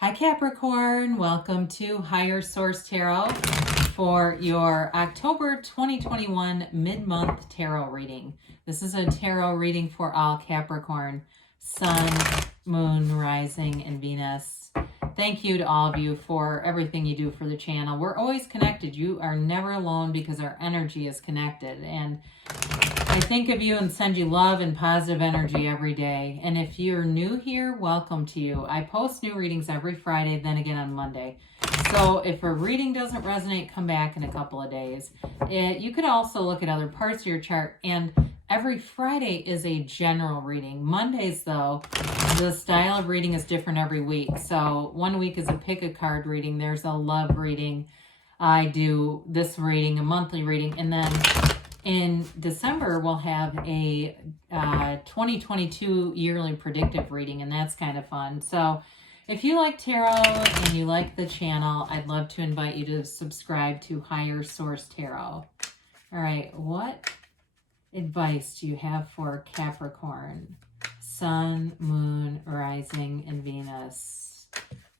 Hi Capricorn, welcome to Higher Source Tarot for your October 2021 mid-month tarot reading. This is a tarot reading for all Capricorn, Sun, Moon, Rising, and Venus. Thank you to all of you for everything you do for the channel. We're always connected. You are never alone because our energy is connected. And I think of you and send you love and positive energy every day. And if you're new here, welcome to you. I post new readings every Friday, then again on Monday. So if a reading doesn't resonate, come back in a couple of days. You could also look at other parts of your chart. And every Friday is a general reading. Mondays, though, the style of reading is different every week. So one week is a pick a card reading. There's a love reading. I do this reading, a monthly reading, and then in December, we'll have a 2022 yearly predictive reading, and that's kind of fun. So if you like tarot and you like the channel, I'd love to invite you to subscribe to Higher Source Tarot. All right, what advice do you have for Capricorn, Sun, Moon, Rising, and Venus?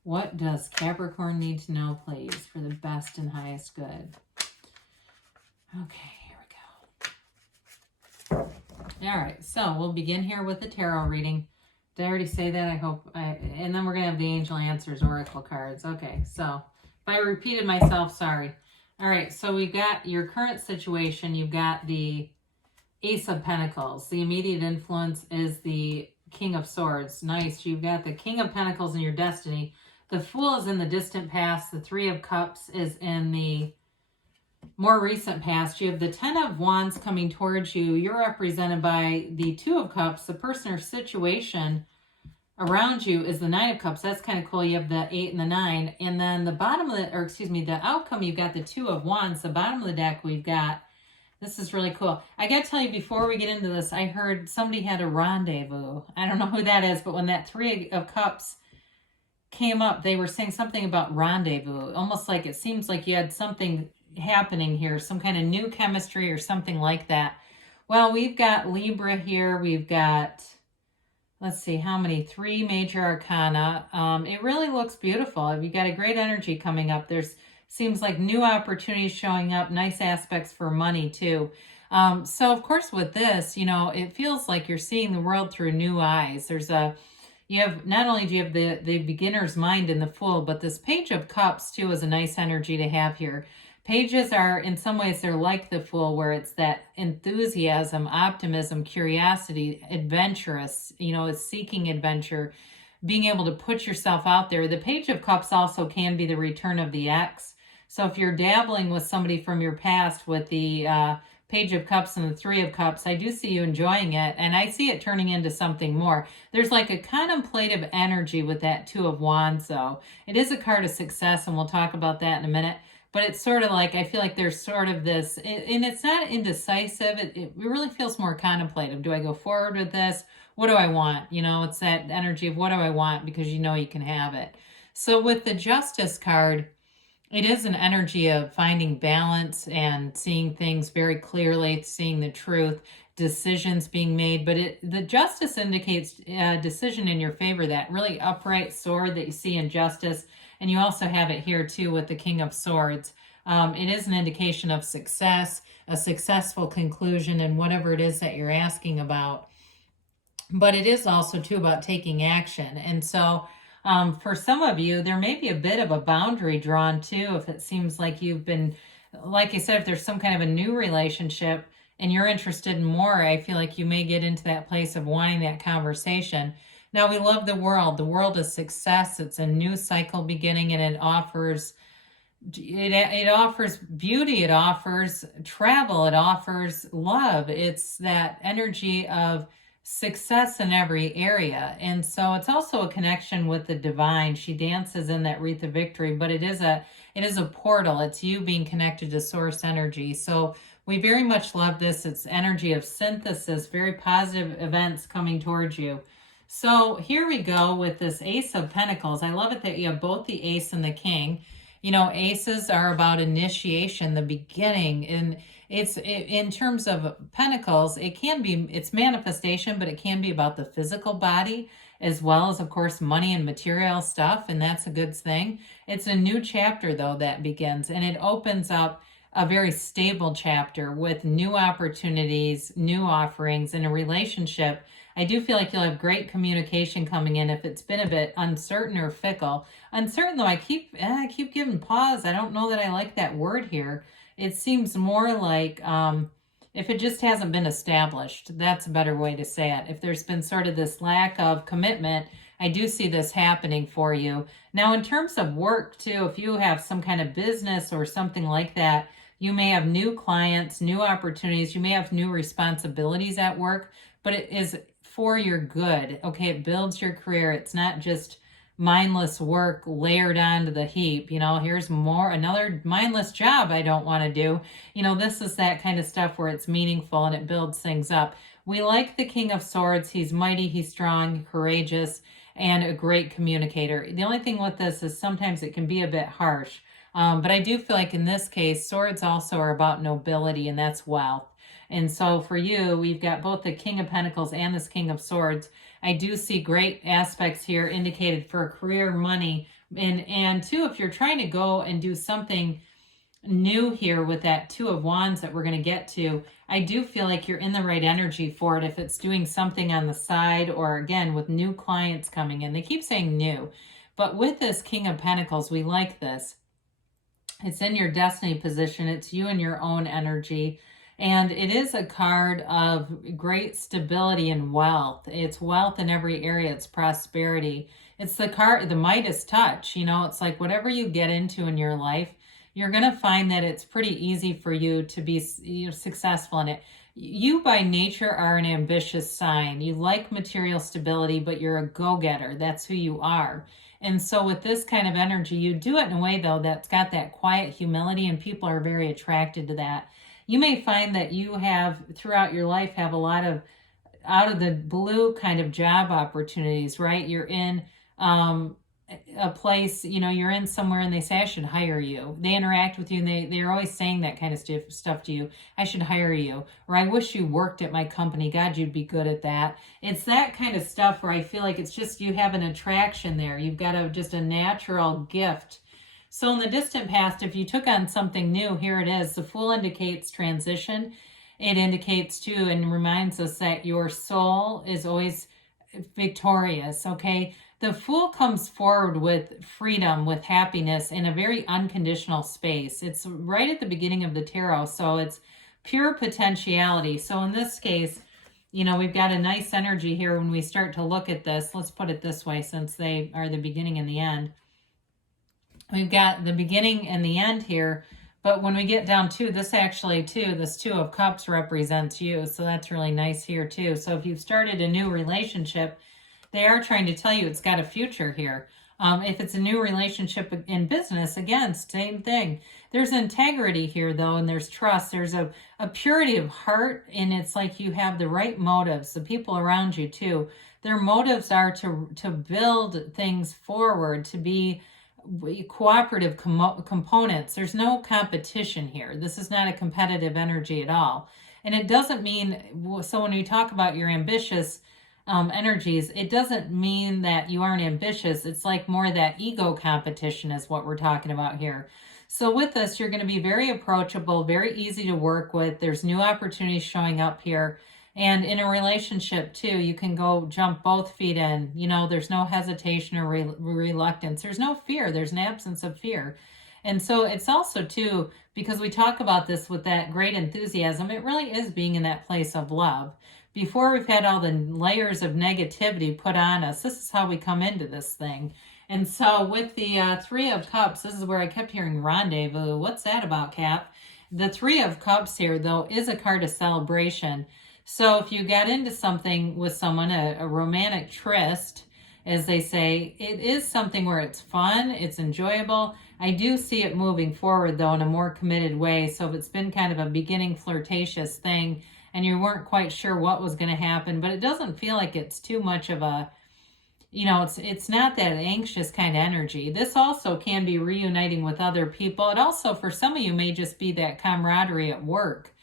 What does Capricorn need to know, please, for the best and highest good? Okay. All right, so we'll begin here with the tarot reading. Did I already say that? And then we're going to have the Angel Answers Oracle cards. Okay, so if I repeated myself, sorry. All right, so we've got your current situation. You've got the Ace of Pentacles. The immediate influence is the King of Swords. Nice. You've got the King of Pentacles in your destiny. The Fool is in the distant past. The Three of Cups is in the more recent past. You have the Ten of Wands coming towards you. You're represented by the Two of Cups. The person or situation around you is the Nine of Cups. That's kind of cool. You have the 8 and the 9. And then the bottom of the outcome, you've got the Two of Wands. The bottom of the deck, we've got, this is really cool. I got to tell you, before we get into this, I heard somebody had a rendezvous. I don't know who that is, but when that Three of Cups came up, they were saying something about rendezvous. Almost like it seems like you had something happening here, some kind of new chemistry or something like that. Well, we've got Libra here. We've got, let's see, how many? 3 major arcana. It really looks beautiful. You've got a great energy coming up. There's seems like new opportunities showing up, nice aspects for money too. So of course with this, you know, it feels like you're seeing the world through new eyes. You have, not only do you have the beginner's mind in the Fool, but this Page of Cups too is a nice energy to have here. Pages are, in some ways, they're like the Fool, where it's that enthusiasm, optimism, curiosity, adventurous, you know, it's seeking adventure, being able to put yourself out there. The Page of Cups also can be the return of the ex. So if you're dabbling with somebody from your past with the Page of Cups and the Three of Cups, I do see you enjoying it, and I see it turning into something more. There's like a contemplative energy with that Two of Wands, though. It is a card of success, and we'll talk about that in a minute. But it's sort of like, I feel like there's sort of this, and it's not indecisive. It really feels more contemplative. Do I go forward with this? What do I want? You know, it's that energy of what do I want, because you know you can have it. So with the Justice card, it is an energy of finding balance and seeing things very clearly, seeing the truth, decisions being made. But the Justice indicates a decision in your favor, that really upright sword that you see in Justice. And you also have it here too with the King of Swords. It is an indication of success, a successful conclusion in whatever it is that you're asking about. But it is also too about taking action. And so for some of you, there may be a bit of a boundary drawn too, if it seems like you've been, like I said, if there's some kind of a new relationship and you're interested in more, I feel like you may get into that place of wanting that conversation. Now, we love the world. The world is success. It's a new cycle beginning, and it offers beauty. It offers travel. It offers love. It's that energy of success in every area. And so it's also a connection with the divine. She dances in that wreath of victory, but it is a portal. It's you being connected to source energy. So we very much love this. It's energy of synthesis, very positive events coming towards you. So here we go with this Ace of Pentacles. I love it that you have both the Ace and the King. You know, aces are about initiation, the beginning, and in terms of Pentacles, it's manifestation, but it can be about the physical body. as well as, of course, money and material stuff, and that's a good thing. It's a new chapter, though, that begins, and it opens up a very stable chapter with new opportunities, new offerings in a relationship. I do feel like you'll have great communication coming in if it's been a bit uncertain or fickle. Uncertain, though, I keep giving pause. I don't know that I like that word here. It seems more like if it just hasn't been established. That's a better way to say it. If there's been sort of this lack of commitment, I do see this happening for you. Now, in terms of work, too, if you have some kind of business or something like that, you may have new clients, new opportunities. You may have new responsibilities at work, but it is for your good. Okay, it builds your career. It's not just mindless work layered onto the heap. Here's another mindless job I don't want to do. This is that kind of stuff where it's meaningful and it builds things up. We like the King of Swords. He's mighty, he's strong, courageous, and a great communicator. The only thing with this is sometimes it can be a bit harsh. But I do feel like in this case, swords also are about nobility, and that's wealth. And so for you, we've got both the King of Pentacles and this King of Swords. I do see great aspects here indicated for career, money, and too, if you're trying to go and do something new here with that Two of Wands that we're going to get to, I do feel like you're in the right energy for it. If it's doing something on the side, or again, with new clients coming in, they keep saying new, but with this King of Pentacles, we like this. It's in your destiny position. It's you and your own energy. And it is a card of great stability and wealth. It's wealth in every area. It's prosperity. It's the card, the Midas touch. It's like whatever you get into in your life, you're going to find that it's pretty easy for you to be successful in it. You by nature are an ambitious sign. You like material stability, but you're a go-getter. That's who you are. And so with this kind of energy, you do it in a way, though, that's got that quiet humility, and people are very attracted to that. You may find that you have, throughout your life, have a lot of out of the blue kind of job opportunities, right? You're in a place, you're in somewhere and they say, I should hire you. They interact with you and they're always saying that kind of stuff to you. I should hire you. Or I wish you worked at my company. God, you'd be good at that. It's that kind of stuff where I feel like it's just you have an attraction there. You've got just a natural gift. So in the distant past, if you took on something new, here it is. The Fool indicates transition. It indicates too and reminds us that your soul is always victorious, okay? The Fool comes forward with freedom, with happiness in a very unconditional space. It's right at the beginning of the tarot, so it's pure potentiality. So in this case, we've got a nice energy here when we start to look at this. Let's put it this way, since they are the beginning and the end. We've got the beginning and the end here, but when we get down to this, actually, too, this Two of Cups represents you, so that's really nice here, too. So if you've started a new relationship, they are trying to tell you it's got a future here. If it's a new relationship in business, again, same thing. There's integrity here, though, and there's trust. There's a purity of heart, and it's like you have the right motives. The people around you, too, their motives are to build things forward, to be cooperative components. There's no competition here. This is not a competitive energy at all. And it doesn't mean, so when we talk about your ambitious energies, it doesn't mean that you aren't ambitious. It's like more that ego competition is what we're talking about here. So with this, you're going to be very approachable, very easy to work with. There's new opportunities showing up here. And in a relationship, too, you can go jump both feet in. There's no hesitation or reluctance. There's no fear. There's an absence of fear. And so it's also, too, because we talk about this with that great enthusiasm, it really is being in that place of love. Before we've had all the layers of negativity put on us, this is how we come into this thing. And so with the Three of Cups, this is where I kept hearing rendezvous. What's that about, Cap? The Three of Cups here, though, is a card of celebration. So if you got into something with someone, a romantic tryst, as they say, it is something where it's fun, it's enjoyable. I do see it moving forward, though, in a more committed way. So if it's been kind of a beginning flirtatious thing and you weren't quite sure what was going to happen, but it doesn't feel like it's too much of a, it's not that anxious kind of energy. This also can be reuniting with other people. It also, for some of you, may just be that camaraderie at work,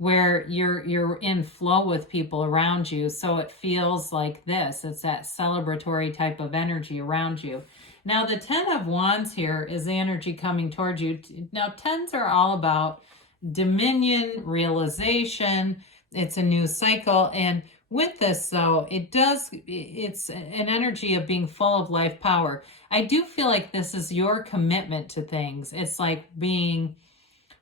where you're in flow with people around you. So it feels like this. It's that celebratory type of energy around you. Now the 10 of Wands here is the energy coming towards you. Now 10s are all about dominion, realization. It's a new cycle. And with this though, it's an energy of being full of life power. I do feel like this is your commitment to things. It's like being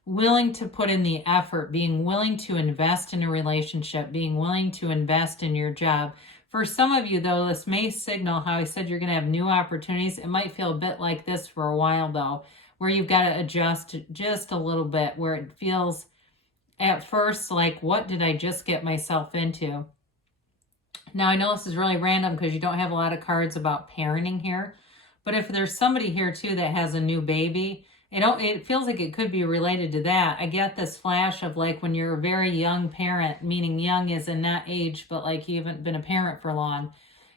willing to put in the effort, being willing to invest in a relationship, being willing to invest in your job. For some of you, though, this may signal how I said you're going to have new opportunities. It might feel a bit like this for a while, though, where you've got to adjust just a little bit, where it feels at first like, what did I just get myself into? Now, I know this is really random because you don't have a lot of cards about parenting here, but if there's somebody here, too, that has a new baby, it feels like it could be related to that. I get this flash of like when you're a very young parent, meaning young is in that age, but like you haven't been a parent for long.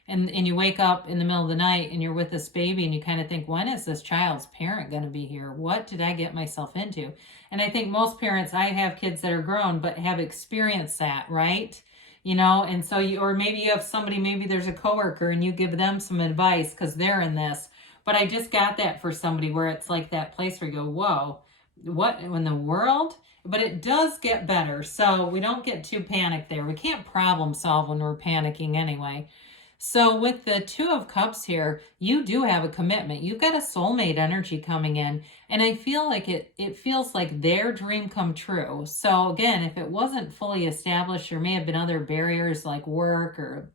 And you wake up in the middle of the night and you're with this baby and you kind of think, when is this child's parent going to be here? What did I get myself into? And I think most parents, I have kids that are grown, but have experienced that, right? You know, and so or maybe you have somebody, maybe there's a coworker and you give them some advice because they're in this. But I just got that for somebody where it's like that place where you go, whoa, what in the world? But it does get better. So we don't get too panicked there. We can't problem solve when we're panicking anyway. So with the 2 of Cups here, you do have a commitment. You've got a soulmate energy coming in. And I feel like it feels like their dream come true. So again, if it wasn't fully established, there may have been other barriers like work or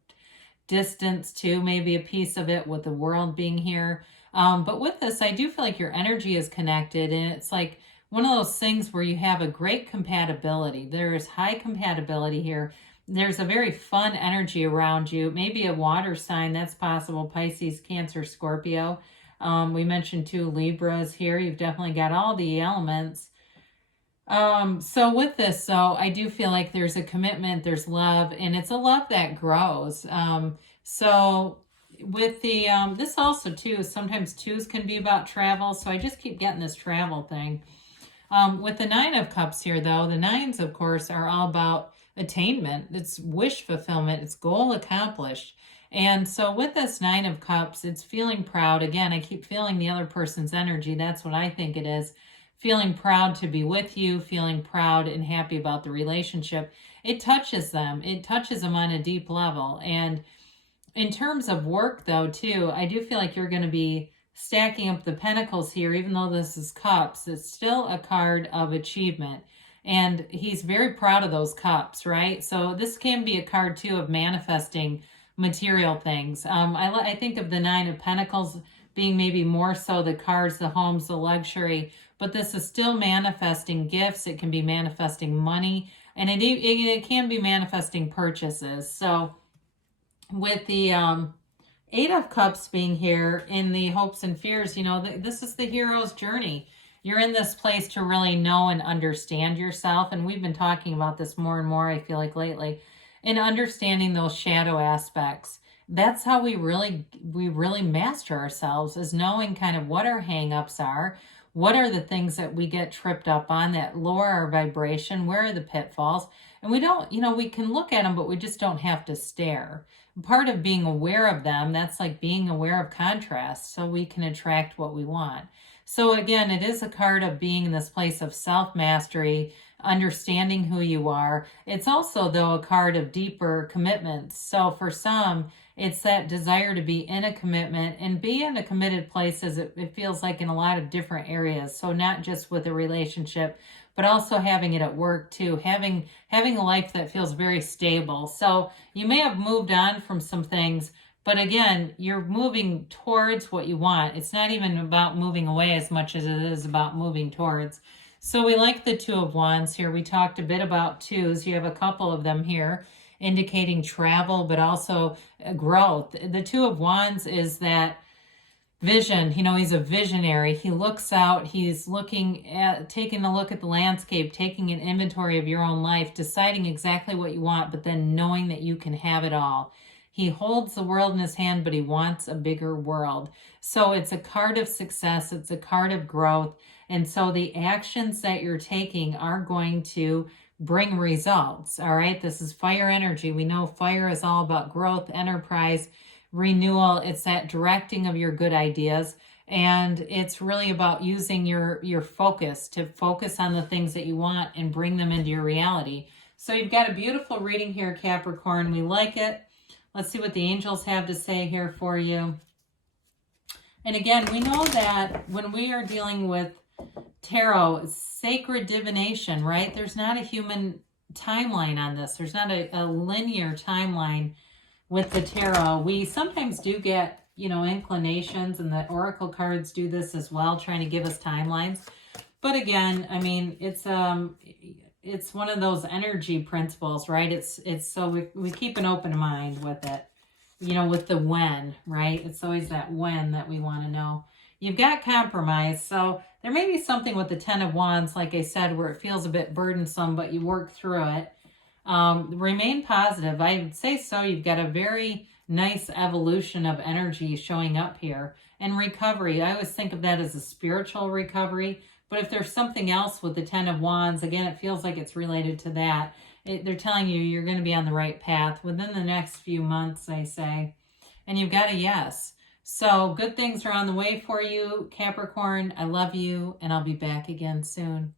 distance too, maybe a piece of it with the world being here. But with this, I do feel like your energy is connected, and it's like one of those things where you have a great compatibility. There is high compatibility here. There's a very fun energy around you. Maybe a water sign, that's possible. Pisces, Cancer, Scorpio. We mentioned 2 Libras here. You've definitely got all the elements. So with this, though, I do feel like there's a commitment, there's love, and it's a love that grows. So with the, this also too, sometimes 2s can be about travel. So I just keep getting this travel thing. With the 9 of Cups here, though, the 9s, of course, are all about attainment. It's wish fulfillment. It's goal accomplished. And so with this 9 of Cups, it's feeling proud. Again, I keep feeling the other person's energy. That's what I think it is. Feeling proud to be with you, feeling proud and happy about the relationship. It touches them. It touches them on a deep level. And in terms of work, though, too, I do feel like you're going to be stacking up the pentacles here. Even though this is Cups, it's still a card of achievement. And he's very proud of those cups, right? So this can be a card, too, of manifesting material things. I think of the 9 of Pentacles being maybe more so the cars, the homes, the luxury. But this is still manifesting gifts. It can be manifesting money. And it can be manifesting purchases. So with the 8 of Cups being here in the hopes and fears, you know, this is the hero's journey. You're in this place to really know and understand yourself. And we've been talking about this more and more, I feel like, lately. And understanding those shadow aspects. That's how we really master ourselves, is knowing kind of what our hang-ups are. What are the things that we get tripped up on that lower our vibration? Where are the pitfalls? And we don't, you know, we can look at them, but we just don't have to stare. Part of being aware of them, that's like being aware of contrast, so we can attract what we want. So again, it is a card of being in this place of self-mastery, understanding who you are. It's also, though, a card of deeper commitments. So for some, it's that desire to be in a commitment and be in a committed place, as it feels like, in a lot of different areas. So not just with a relationship, but also having it at work too, having a life that feels very stable. So you may have moved on from some things, but again, you're moving towards what you want. It's not even about moving away as much as it is about moving towards. So we like the 2 of Wands here. We talked a bit about 2s. You have a couple of them here indicating travel, but also growth. The 2 of Wands is that vision. You know, he's a visionary. He looks out. He's looking at, taking a look at the landscape, taking an inventory of your own life, deciding exactly what you want, but then knowing that you can have it all. He holds the world in his hand, but he wants a bigger world. So it's a card of success. It's a card of growth. And so the actions that you're taking are going to bring results. All right. This is fire energy. We know fire is all about growth, enterprise, renewal. It's that directing of your good ideas. And it's really about using your focus to focus on the things that you want and bring them into your reality. So you've got a beautiful reading here, Capricorn. We like it. Let's see what the angels have to say here for you. And again, we know that when we are dealing with tarot, it's sacred divination, right? There's not a human timeline on this. There's not a linear timeline with the tarot. We sometimes do get, inclinations, and the oracle cards do this as well, trying to give us timelines. But again, I mean, it's one of those energy principles, right? It's so we keep an open mind with it, with the when, right? It's always that when that we want to know. You've got compromise. So there may be something with the 10 of Wands, like I said, where it feels a bit burdensome, but you work through it. Remain positive. I would say so. You've got a very nice evolution of energy showing up here. And recovery, I always think of that as a spiritual recovery. But if there's something else with the 10 of Wands, again, it feels like it's related to that. They're telling you you're going to be on the right path within the next few months, they say. And you've got a yes. So good things are on the way for you, Capricorn. I love you, and I'll be back again soon.